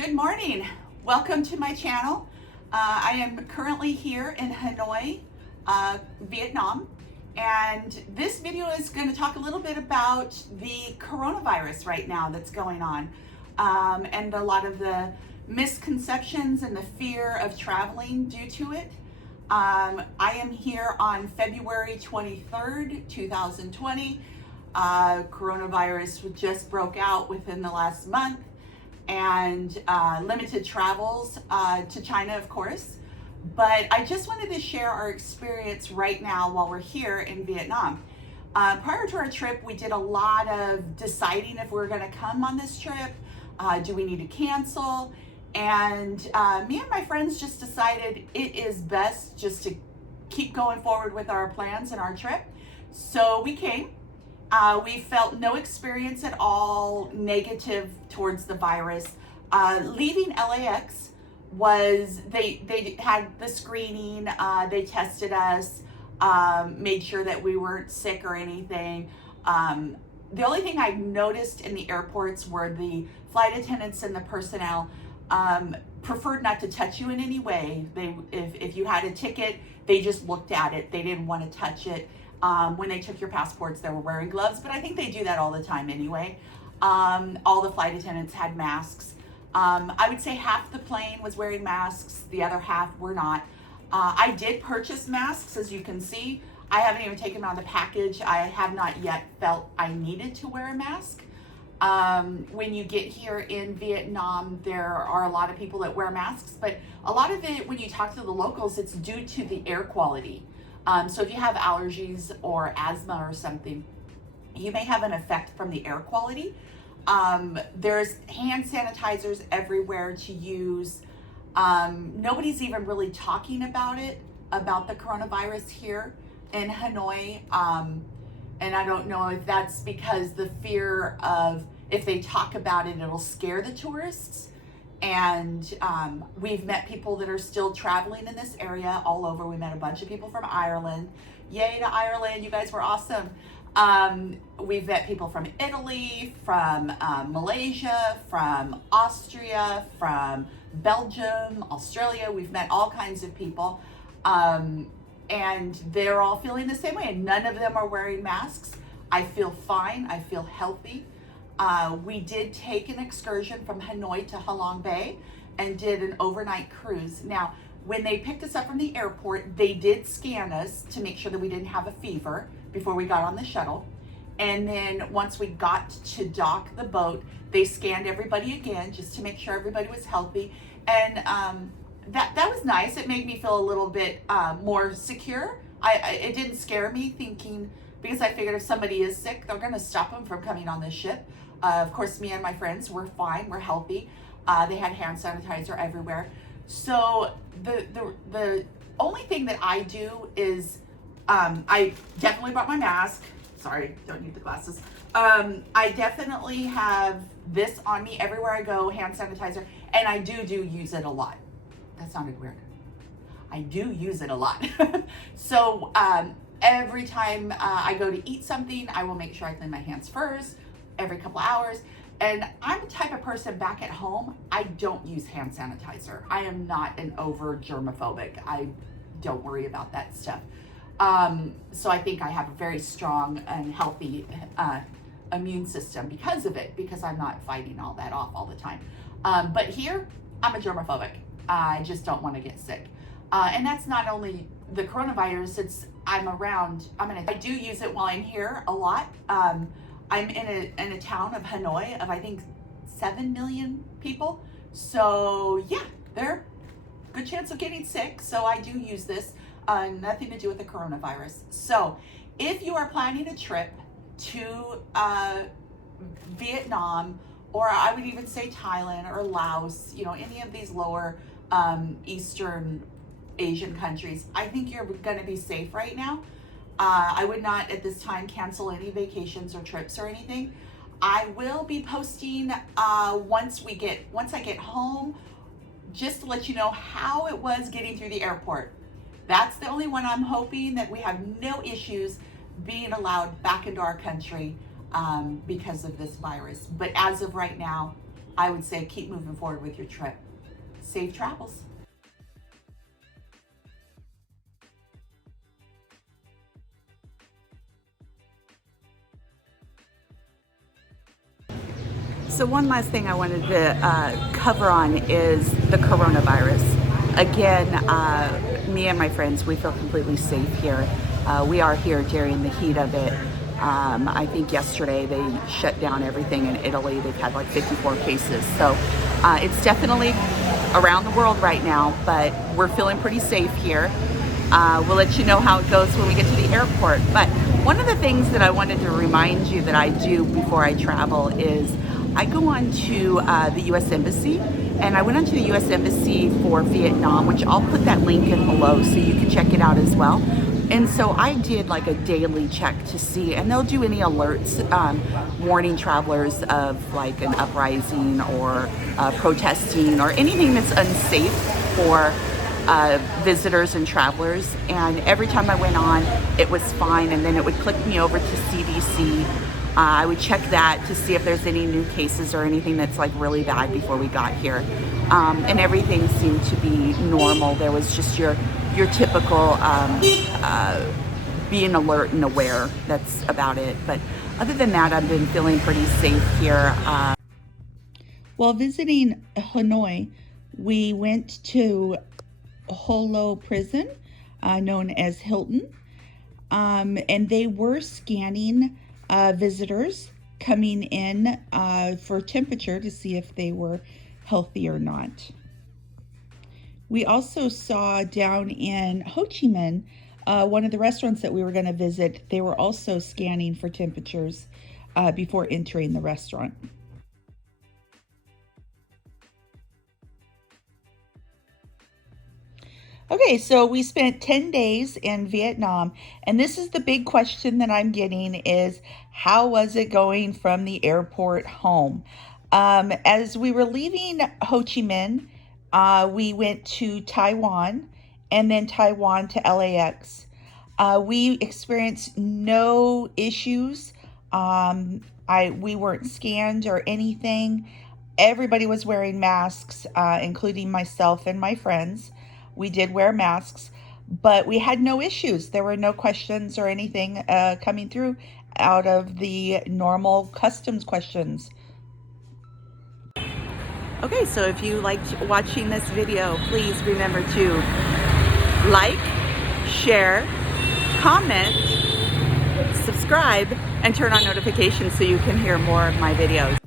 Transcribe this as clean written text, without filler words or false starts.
Good morning. Welcome to my channel. I am currently here in Hanoi, Vietnam, and this video is going to talk a little bit about the coronavirus right now that's going on, and a lot of the misconceptions and the fear of traveling due to it. I am here on February 23rd, 2020. Coronavirus just broke out within the last month, and limited travels to China, of course. But I just wanted to share our experience right now while we're here in Vietnam. Prior to our trip, we did a lot of deciding if we were going to come on this trip. Do we need to cancel? And me and my friends just decided it is best just to keep going forward with our plans and our trip. So we came. We felt no experience at all negative towards the virus. Leaving LAX was, they had the screening, they tested us, made sure that we weren't sick or anything. The only thing I noticed in the airports were the flight attendants and the personnel preferred not to touch you in any way. If you had a ticket, they just looked at it. They didn't want to touch it. When they took your passports, they were wearing gloves, but I think they do that all the time anyway. All the flight attendants had masks. I would say half the plane was wearing masks, the other half were not. I did purchase masks, as you can see. I haven't even taken them out of the package. I have not yet felt I needed to wear a mask. When you get here in Vietnam, there are a lot of people that wear masks, but a lot of it, when you talk to the locals, it's due to the air quality. So if you have allergies or asthma or something, you may have an effect from the air quality. There's hand sanitizers everywhere to use. Nobody's even really talking about it, about the coronavirus here in Hanoi. And I don't know if that's because the fear of, if they talk about it, it'll scare the tourists. And we've met people that are still traveling in this area all over. We met a bunch of people from Ireland. Yay to Ireland, you guys were awesome. We've met people from Italy, from Malaysia, from Austria, from Belgium, Australia. We've met all kinds of people. And they're all feeling the same way. And none of them are wearing masks. I feel fine, I feel healthy. We did take an excursion from Hanoi to Halong Bay and did an overnight cruise. Now, when they picked us up from the airport, they did scan us to make sure that we didn't have a fever before we got on the shuttle. And then once we got to dock the boat, they scanned everybody again just to make sure everybody was healthy. And that was nice. It made me feel a little bit more secure. It didn't scare me, thinking, because I figured if somebody is sick, they're going to stop them from coming on this ship. Of course, me and my friends were fine, we're healthy. They had hand sanitizer everywhere. So the only thing that I do is, I definitely brought my mask. Sorry, don't need the glasses. I definitely have this on me everywhere I go, hand sanitizer, and I do use it a lot. That sounded weird. I do use it a lot. So every time I go to eat something, I will make sure I clean my hands first, every couple hours. And I'm the type of person back at home, I don't use hand sanitizer. I am not an over germophobic. I don't worry about that stuff. So I think I have a very strong and healthy immune system because of it, because I'm not fighting all that off all the time. But here, I'm a germophobic. I just don't want to get sick. And that's not only the coronavirus, it's I do use it while I'm here a lot. I'm in a town of Hanoi of, I think, 7 million people. So yeah, they're good chance of getting sick. So I do use this, nothing to do with the coronavirus. So if you are planning a trip to Vietnam, or I would even say Thailand or Laos, any of these lower Eastern Asian countries, I think you're gonna be safe right now. I would not at this time cancel any vacations or trips or anything. I will be posting once I get home, just to let you know how it was getting through the airport. That's the only one I'm hoping that we have no issues being allowed back into our country because of this virus. But as of right now, I would say keep moving forward with your trip. Safe travels. So one last thing I wanted to cover on is the coronavirus. Again, me and my friends, we feel completely safe here. We are here during the heat of it. I think yesterday they shut down everything in Italy. They've had like 54 cases. So it's definitely around the world right now, but we're feeling pretty safe here. We'll let you know how it goes when we get to the airport. But one of the things that I wanted to remind you that I do before I travel is I go on to the U.S. Embassy, and I went onto the U.S. Embassy for Vietnam, which I'll put that link in below so you can check it out as well. And so I did like a daily check to see, and they'll do any alerts warning travelers of like an uprising or protesting or anything that's unsafe for visitors and travelers. And every time I went on, it was fine, and then it would click me over to CDC. I would check that to see if there's any new cases or anything that's like really bad before we got here. And everything seemed to be normal. There was just your typical being alert and aware. That's about it. But other than that, I've been feeling pretty safe here. While visiting Hanoi, we went to Holo Prison, known as Hilton. And they were scanning visitors coming in for temperature to see if they were healthy or not. We also saw down in Ho Chi Minh, one of the restaurants that we were going to visit, they were also scanning for temperatures before entering the restaurant. Okay, so we spent 10 days in Vietnam, and this is the big question that I'm getting is how was it going from the airport home? As we were leaving Ho Chi Minh, we went to Taiwan and then Taiwan to LAX. We experienced no issues. We weren't scanned or anything. Everybody was wearing masks, including myself and my friends. We did wear masks, but we had no issues. There were no questions or anything coming through out of the normal customs questions. Okay, so if you liked watching this video, please remember to like, share, comment, subscribe, and turn on notifications so you can hear more of my videos.